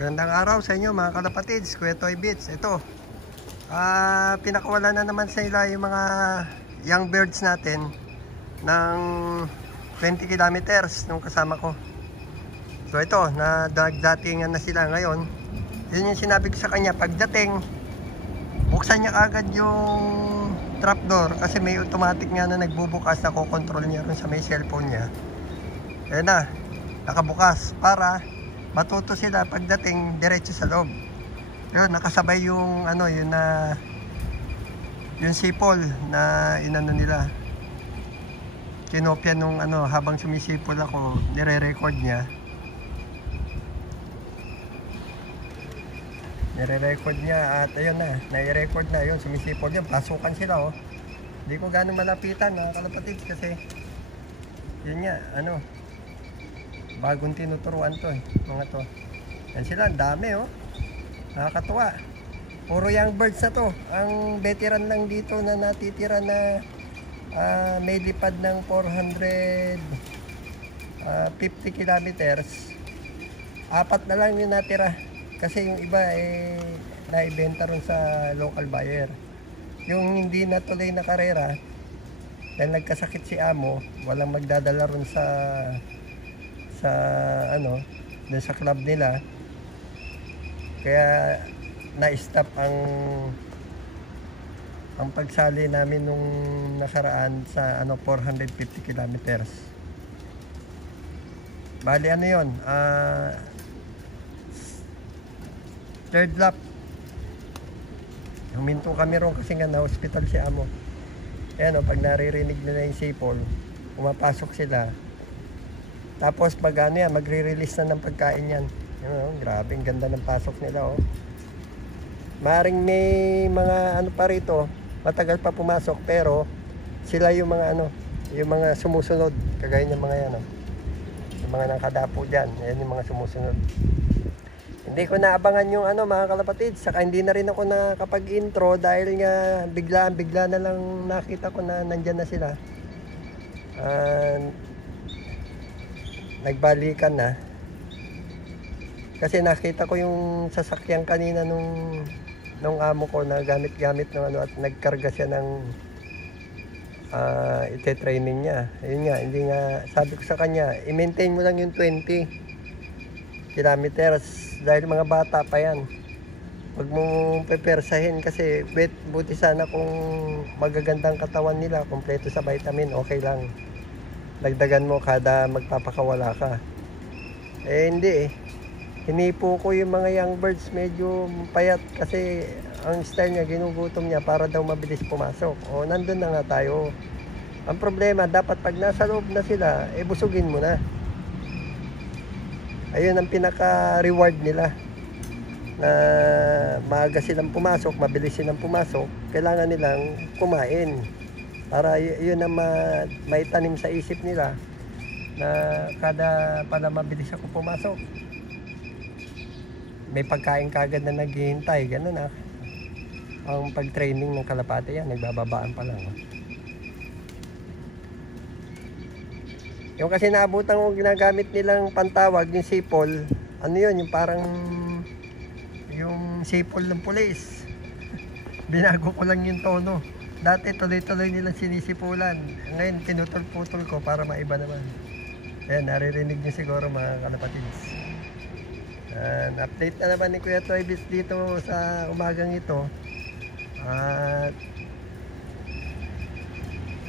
Magandang araw sa inyo mga kalapatids, Kuya Toy Beats. Ito, pinakawala na naman sa ila yung mga young birds natin ng 20 kilometers nung kasama ko. So ito, nagdatingan na sila ngayon. Yun yung sinabi ko sa kanya, pagdating, buksan niya agad yung trapdoor kasi may automatic nga na nagbubukas na kukontrol niya rin sa may cellphone niya. Ayan na, nakabukas para matuto sila pagdating diretso sa loob. Yun, nakasabay yung ano, yun na yung sipol na inano nila. Kinopya nung ano, habang sumisipol ako, nire-record niya. Nire-record niya at ayun na, nai-record na yun, sumisipol yun, pasukan sila oh. Hindi ko ganun malapitan mga kalapatids kasi yun nga, ano, bagong tinuturuan to eh, mga to. Yan sila, dami oh. Nakakatuwa. Puro young birds na to. Ang veteran lang dito na natitira na may lipad ng 450 kilometers. 4 na lang yung natira. Kasi yung iba eh naibenta ron sa local buyer. Yung hindi natuloy na karera, dahil nagkasakit si amo, walang magdadala ron sa ano, dun sa club nila, kaya na-stop ang pagsali namin nung nakaraan sa ano 450 kilometers. Bali ano yun, third lap. Huminto kami ron kasi nga na hospital si amo. Ayan o, pag naririnig nila yung sipol, pumapasok sila. Tapos pag ano yan, magre-release na ng pagkain yan. Yun, grabe, ang ganda ng pasok nila oh. Maring may mga ano pa rito, matagal pa pumasok pero sila yung mga ano, yung mga sumusunod, kagaya ng mga yan oh. Yung mga nakadapo dyan, yan yung mga sumusunod. Hindi ko naabangan yung ano mga kalapatid, saka hindi na rin ako nakapag-intro dahil nga bigla na lang nakita ko na nandyan na sila. Nagbalikan na kasi nakita ko yung sasakyan kanina nung amo ko na gamit-gamit ng ano at nagkarga siya ng ite-training niya. Ayun nga, hindi nga, sabi ko sa kanya i-maintain mo lang yung 20 kilometers dahil mga bata pa yan, wag mong pepersahin kasi buti sana kung magagandang katawan nila, kompleto sa vitamin, okay lang. Dagdagan mo kada magpapakawala ka. Eh hindi eh. Hinipo ko yung mga young birds, medyo payat kasi ang style niya, ginugutom niya para daw mabilis pumasok. O nandun na nga tayo. Ang problema, dapat pag nasa loob na sila, eh busugin mo na. Ayun ang pinaka-reward nila. Na maaga silang pumasok, mabilis silang pumasok, kailangan nilang kumain. Para yun ang maitanim sa isip nila na kada pala mabilis ako pumasok, may pagkain kagad na naghihintay. Ganun ah. Ang pag-training ng kalapate yan, nagbababaan pa lang. Yung kasi naabutan ko ginagamit nilang pantawag, yung sipol, ano yun, yung parang yung sipol ng pulis. Binago ko lang yung tono. Dati tuloy-tuloy nilang sinisipulan. Ngayon pinutol-putol ko para maiba naman. Ayan, naririnig niyo siguro mga kalapatids. Update na naman ni Kuya Toy Beats dito sa umagang ito. At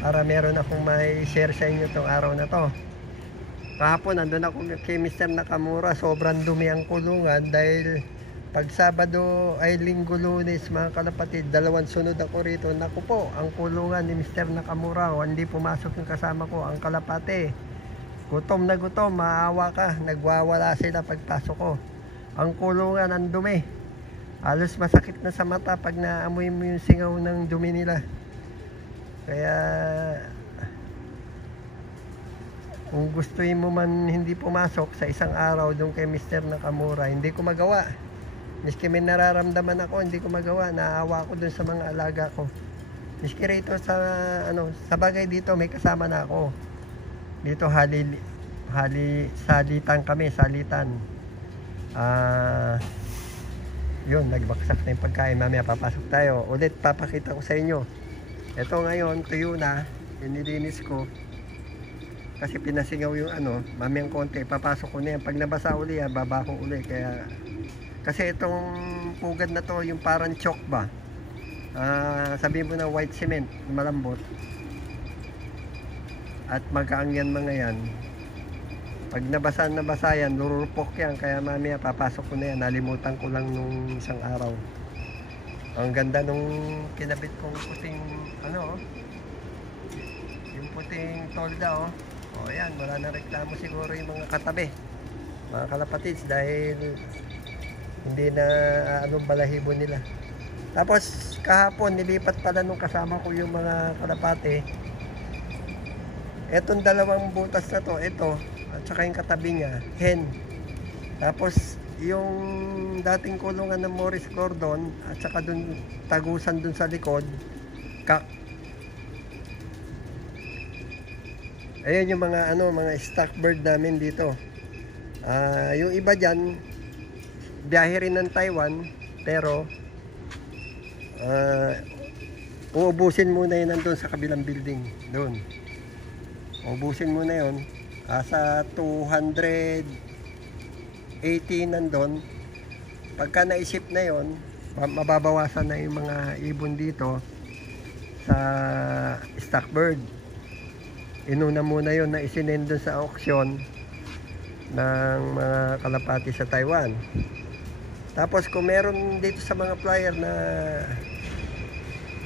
para meron akong may share sa inyo itong araw na to. Kahapon nandun ako kay Mr. Nakamura. Sobrang dumi ang kulungan dahil pag Sabado ay Linggo, Lunes mga kalapatid, 2 sunod ako rito. Naku po, ang kulungan ni Mr. Nakamura, hindi pumasok yung kasama ko, ang kalapate. Gutom na gutom, maawa ka, nagwawala sila pagpasok ko. Ang kulungan, ang dumi. Halos masakit na sa mata pag naamoy mo yung singaw ng dumi nila. Kaya kung gustuin mo man hindi pumasok sa isang araw doon kay Mr. Nakamura, hindi ko magawa. Miski may nararamdaman ako, hindi ko magawa. Naawa ko dun sa mga alaga ko. Miski rito sa ano, sa bagay dito may kasama na ako. Dito salitan kami, salitan. Yun, nagbaksak na yung pagkain. Mamaya papasok tayo. Ulit papakita ko sa inyo. Ito ngayon, tuyo na. Nilinis ko. Kasi pinasingaw yung ano, mamayang konti. Papasok ko na yan. Pag nabasa uli, baba ko uli. Kaya, kasi itong pugad na to, yung parang chalk ba? Sabihin mo na white cement, malambot. At magkaangyan mga yan. Pag nabasa yan, lurupok yan. Kaya mamaya papasok ko na yan. Nalimutan ko lang nung isang araw. Ang ganda nung kinabit kong puting ano, yung puting tolda oh. O yan, wala na reklamo siguro yung mga katabi, mga kalapatids, dahil hindi na anong balahibo nila. Tapos kahapon nilipat pala nung kasama ko yung mga kalapate. Etong dalawang butas na to, ito at saka yung katabi niya, hen. Tapos yung dating kulungan ng Morris Gordon at saka dun tagusan dun sa likod, kak. Ayun yung mga ano, mga stock bird namin dito. Yung iba diyan biyahe rin ng Taiwan, pero uubusin muna yun nandun sa kabilang building doon. Uubusin muna yun. Sa 280 nandun. Pagka naisip na yon, mababawasan na yung mga ibon dito sa stock bird. Inuna muna yon na isinendo sa auction ng mga kalapati sa Taiwan. Tapos kung meron dito sa mga flyer na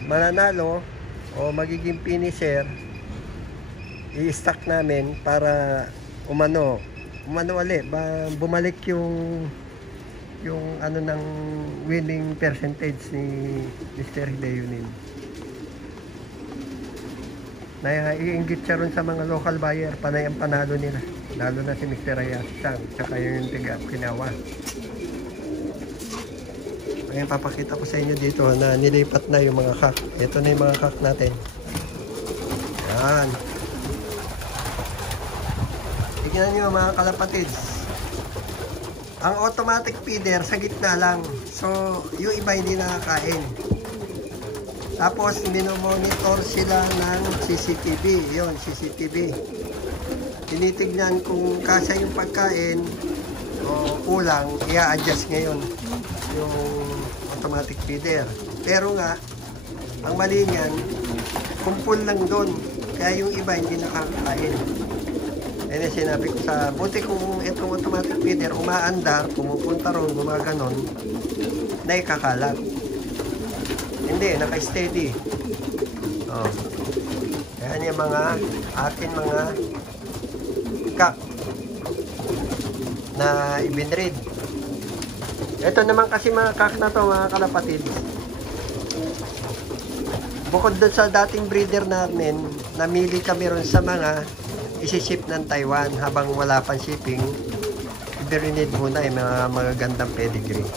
mananalo o magiging finisher, i-stock namin para umano ulit, bumalik yung ano ng winning percentage ni Mr. Hidayunin. Na iinggit siya ron sa mga local buyer, panay ang panalo nila, lalo na si Mr. Ayasang tsaka yung tiga Okinawa. Ngayon papakita ko sa inyo dito na nilipat na yung mga kak. Ito na yung mga kak natin. Yan. Tignan nyo mga kalapatids, ang automatic feeder sa gitna lang, so yung iba hindi nakakain. Tapos minomonitor sila ng CCTV. Yun, CCTV. Tinitignan kung kasya yung pagkain o kulang, i-adjust ngayon yung automatic feeder. Pero nga, ang mali niyan, kung full lang doon, kaya yung iba hindi nakakain. Yan yung sinabi ko sa, buti kung itong automatic feeder umaandar, pumupunta ron, gumaganon, na ikakalat. Hindi, naka-steady. Oh. Yan yung mga akin mga kak na ibinread. Ito naman kasi mga kak na to, mga kalapatid. Bukod doon sa dating breeder namin, namili kami ron sa mga isi-ship ng Taiwan habang wala pang shipping. Ibinread muna yung mga magagandang pedigree.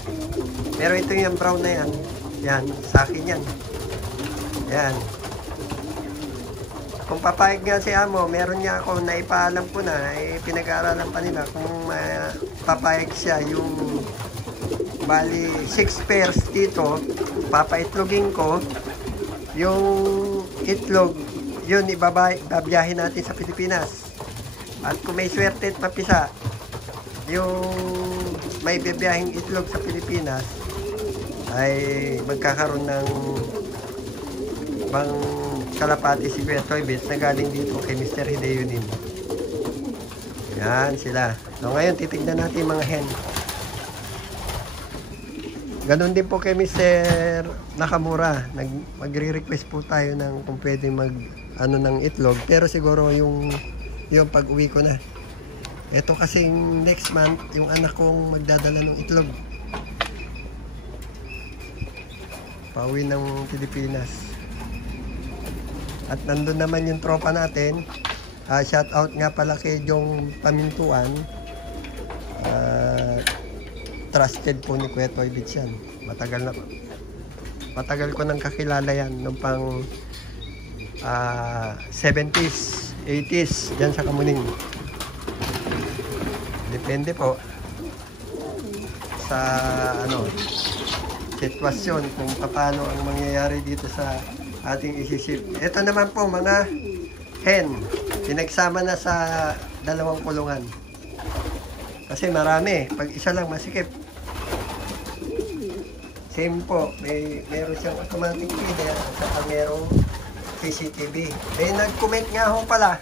Pero ito yung brown na yan. Yan, sa akin yan. Yan. Kung papayag nga si Amo, meron niya ako na ipaalam ko na, pinag-aaralan pa nila kung papayag siya yung bali 6 pairs dito, papaitlogin ko yung itlog, yun ibabiyahin natin sa Pilipinas. At kung may swerte at mapisa yung may bibiyahing itlog sa Pilipinas, ay magkakaroon ng bang kalapati si Kuya Toybits na galing dito kay Mr. Hidayunin. Yan sila. So ngayon titignan natin mga hen. Ganon din po kay Mr. Nakamura. Magre-request po tayo ng kung pwede mag ano ng itlog, pero siguro yung pag uwi ko na. Ito kasing next month yung anak kong magdadala ng itlog. Pauwi ng Pilipinas. At nandun naman yung tropa natin. Shout out nga pala kay Jong Pamintuan. Trusted po ni Kuya Toybits yan. Matagal ko nang kakilala yan nung pang 70s, 80s dyan sa Kamuning. Depende po. sa ano sitwasyon kung paano ang mangyayari dito sa ating isisip. Ito naman po mga hen, pinagsama na sa dalawang kulungan. Kasi marami, pag isa lang masikip. Same po, meron siyang automatic feeder at saka merong CCTV. Nag-comment nga ho pala.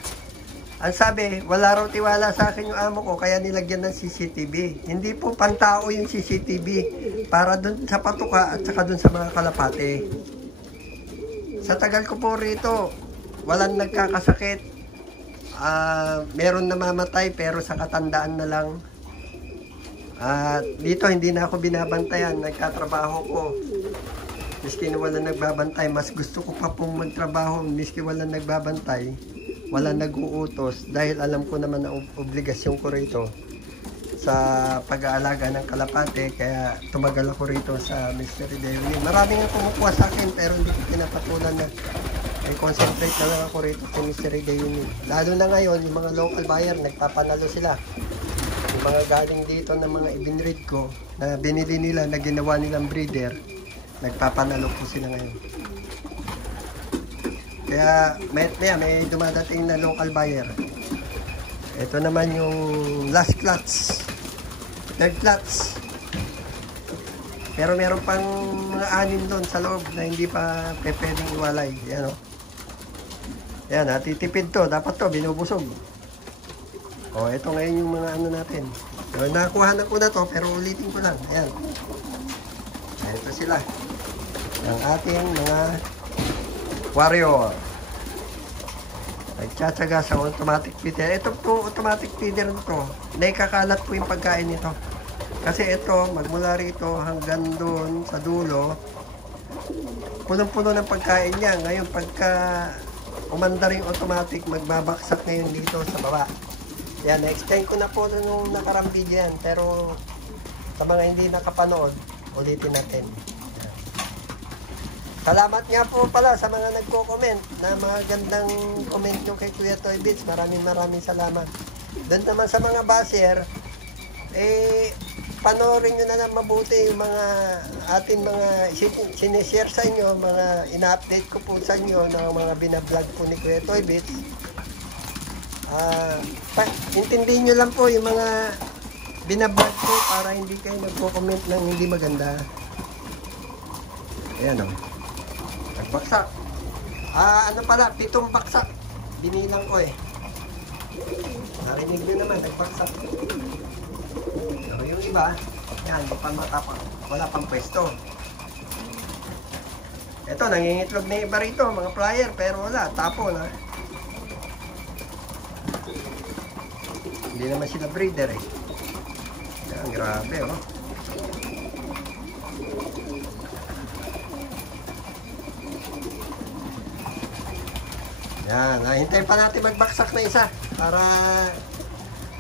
Ang sabi, wala raw tiwala sa akin yung amo ko, kaya nilagyan ng CCTV. Hindi po pantao yung CCTV para dun sa patuka at saka dun sa mga kalapate. Sa tagal ko po rito, walang nagkakasakit. Meron namamatay pero sa katandaan na lang. Dito hindi na ako binabantayan, nagkatrabaho ko. Miski na walang nagbabantay, mas gusto ko pa pong magtrabaho miski walang nagbabantay, walang nag-uutos, dahil alam ko naman ang obligasyon ko rito sa pag-aalaga ng kalapate, kaya tumagal ako rito sa Mystery Dairy. Maraming ang kumukuha sa akin pero hindi ko pinapatulan na concentrate na lang ako rito sa Mystery Dairy. Lalo na ngayon, yung mga local buyer, nagpapanalo sila. Yung mga galing dito na mga ibinread ko na binili nila, na ginawa nilang breeder, nagpapanalo po sila ngayon. Kaya may dumadating na local buyer. Ito naman yung last clutch, third clutch. Pero meron pang mga 6 doon sa loob na hindi pa pwedeng iwalay. Yan o. Yan, natitipid to. Dapat to, binubusog. O, ito ngayon yung mga ano natin. So, nakuha na ko na to, pero ulitin ko lang. Ayan. Ito sila. Ang ating mga warrior. Nagtsatsaga sa automatic feeder. Ito po, automatic feeder nito. Naikakalat po yung pagkain nito. Kasi ito, magmula rito hanggang doon sa dulo, punong-puno ng pagkain niya. Ngayon, pagka umanda rin automatic, magbabaksak ngayon dito sa baba. Yan, na-explain ko na po nung nakarang video yan. Pero sa mga hindi nakapanood, ulitin natin. Yan. Salamat nga po pala sa mga nagko-comment na mga gandang comment nyo kay Kuya Toy Bits. Maraming salamat. Doon naman sa mga basher, panoorin nyo na lang mabuti yung mga ating mga sinishare sa inyo, mga ina-update ko po sa inyo ng mga binablog po ni Kuya Toy Bits. Intindihin nyo lang po yung mga binablog ko para hindi kayo nagko-comment ng hindi maganda. Ayan o. Nagbaksak. Ano pala, 7 baksak. Binilang ko eh. Narinig nyo naman, nagbaksak. So, yung iba, yan, wala pang pwesto. Ito, nangingitlog na iba rito, mga flyer, pero wala, tapo na. Hindi naman sila breeder eh. Yan, grabe oh. Yan, hintayin pa natin magbaksak na isa para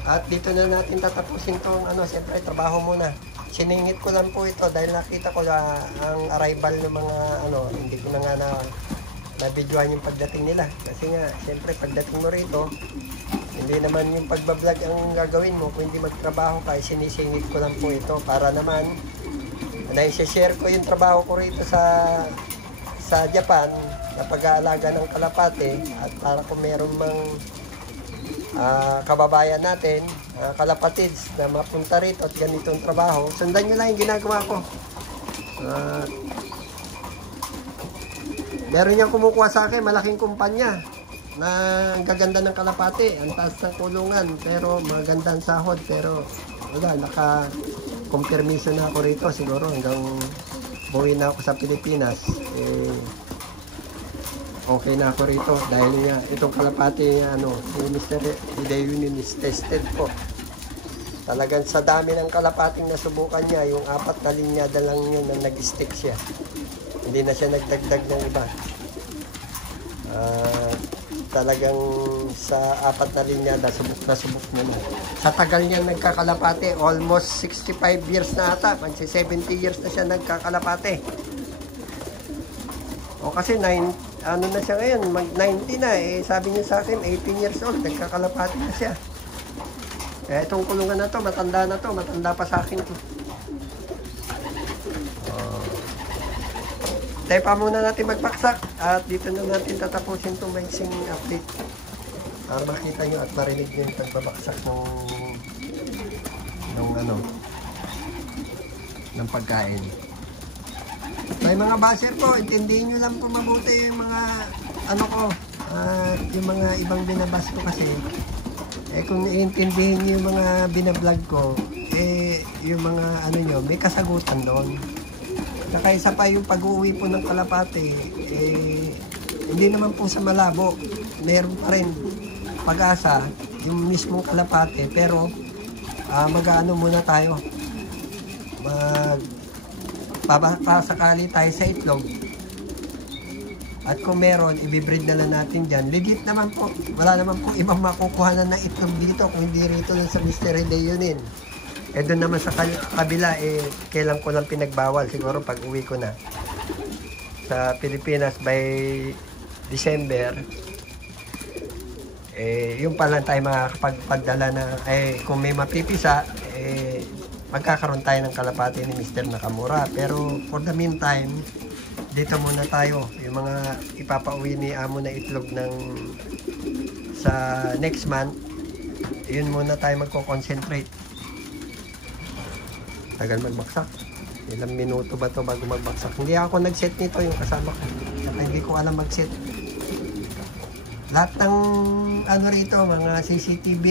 at dito na natin tatapusin tong ano, siyempre trabaho muna. Siningit ko lang po ito dahil nakita ko ang arrival ng mga ano, hindi ko na nga na-videoan yung pagdating nila. Kasi nga, siyempre pagdating mo rito, hindi naman yung pagbablog ang gagawin mo, kung hindi magtrabaho ka, sinisingit ko lang po ito para naman na-share ko yung trabaho ko rito sa Japan na pag-aalaga ng kalapate at para kung meron mang kababayan natin, kalapatids na mapunta rito at ganitong trabaho, sundan nyo lang yung ginagawa ko. Meron niyang kumukuha sa akin, malaking kumpanya na ang gaganda ng kalapate, ang taas ng kulungan, pero magandang sahod, pero wala, naka-confirmation na ako rito siguro hanggang buwi na ako sa Pilipinas. Okay na ako rito dahil nga itong kalapate ano, si Mr. Hidayunin is tested po. Talagang sa dami ng kalapating nasubukan niya, yung 4 na linyada lang yun na nag-stick siya. Hindi na siya nagdagdag ng iba. Talagang sa 4 na linyada, subok na subok mo na. Sa tagal niyang nagkakalapate, almost 65 years na ata, magsi 70 years na siya nagkakalapate. O kasi ano na siya ngayon, mag-90 na eh. Sabi niya sa akin, 18 years old, nagkakalapati na siya. Kaya itong kulungan na to, matanda pa sa akin to. Tayo pa muna natin magbaksak at dito na natin tatapusin itong mixing update para makita nyo at marinig nyo yung pagbabaksak ng pagkain. May mga basher po, intindihin nyo lang po mabuti yung mga yung mga ibang binabas ko kasi kung iintindihin nyo yung mga binablog ko, yung mga nyo, may kasagutan doon. Saka isa pa yung pag-uwi po ng kalapate, hindi naman po sa malabo, meron pa rin pag-asa yung mismong kalapate, pero mag-ano muna tayo, papasakali tayo sa itlog, at kung meron, ibibreed na lang natin dyan. Legit naman po, wala naman po ibang makukuha na ng itlog dito kung hindi rito lang sa Mystery Leonin. Doon naman sa kabila, kailan ko lang pinagbawal, siguro pag uwi ko na sa Pilipinas by December, yung pa lang tayo makakapagpadala na, kung may mapipisa, magkakaroon tayo ng kalapati ni Mr. Nakamura. Pero for the meantime, dito muna tayo, yung mga ipapauwi ni Amo na itlog sa next month, yun muna tayo magko-concentrate. Tagal magbaksak. Ilang minuto ba to bago magbaksak? Hindi ako nag-set nito, yung kasama ko. Saka hindi ko alam mag-set. Lahat ng rito, mga CCTV,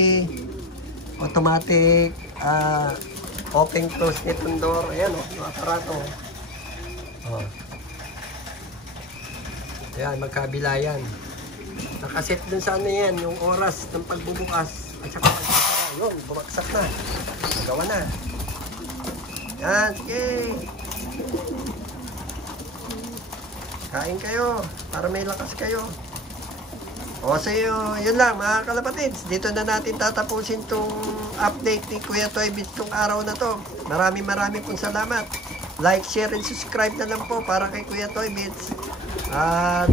automatic, open close nitong door. Ayan mga aparato. Ayan, magkabila yan. Nakaset dun sa yan, yung oras ng pagbubukas. At saka magsasara. Yun, bumaksak na. Nagawa na. Yan, okay. Kain kayo para may lakas kayo. So yun lang mga kalapatids. Dito na natin tatapusin tong update ni Kuya Toy Bits tong araw na to. Maraming pong salamat. Like, share, and subscribe na lang po para kay Kuya Toy Bits. At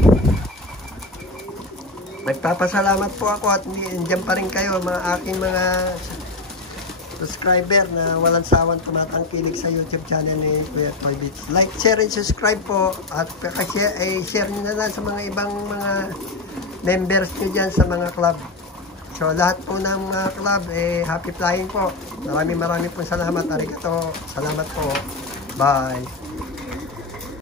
nagpapasalamat po ako at nandiyan pa rin kayo mga aking mga subscriber na walang sawang tumatangkilik sa YouTube channel ni Kuya Toy Bits. Like, share, and subscribe po at share nyo na lang sa mga ibang mga members nyo dyan sa mga club. So lahat po ng mga club, happy flying po. Maraming pong salamat. Arigato. Salamat po. Bye.